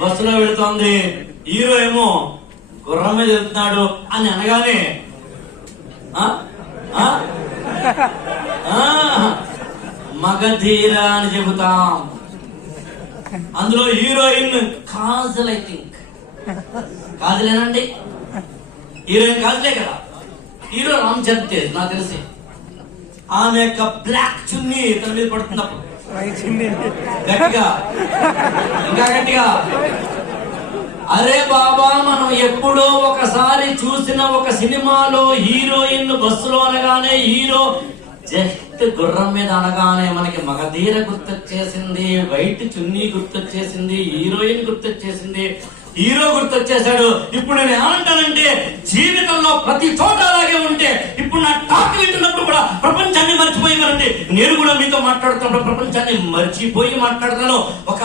బస్సులో వెళుతోంది. హీరో ఏమో గుర్రం మీద వెళ్తున్నాడు అని అనగానే మగధీర అని చెబుతాం. అందులో హీరోయిన్ కాజల్, ఐ థింక్ కాజలేనండి, హీరోయిన్ కాజలే కదా, హీరో రామ్ చరణ్ తేజ్ నాకు తెలిసి. ఆమె యొక్క బ్లాక్ చున్నీ తన మీద పడుతున్నప్పుడు గట్టిగా, ఇంకా గట్టిగా, అరే బాబా, మనం ఎప్పుడో ఒకసారి చూసిన ఒక సినిమాలో హీరోయిన్ బస్సులో అనగానే, హీరో జస్ట్ గుర్రం మీద అనగానే మనకి మగధీర గుర్తొచ్చేసింది, వైట్ చున్నీ గుర్తొచ్చేసింది, హీరోయిన్ గుర్తొచ్చేసింది, హీరో గుర్తొచ్చేసాడు. ఇప్పుడు నేను ఏమంటానంటే, జీవితంలో ప్రతి చోట అలాగే ఉంటే, ఇప్పుడు నా టాక్ వింటున్నప్పుడు కూడా ప్రపంచాన్ని మర్చిపోయి, నేను కూడా మీతో మాట్లాడుతున్నప్పుడు ప్రపంచాన్ని మర్చిపోయి మాట్లాడుతున్నాను. ఒక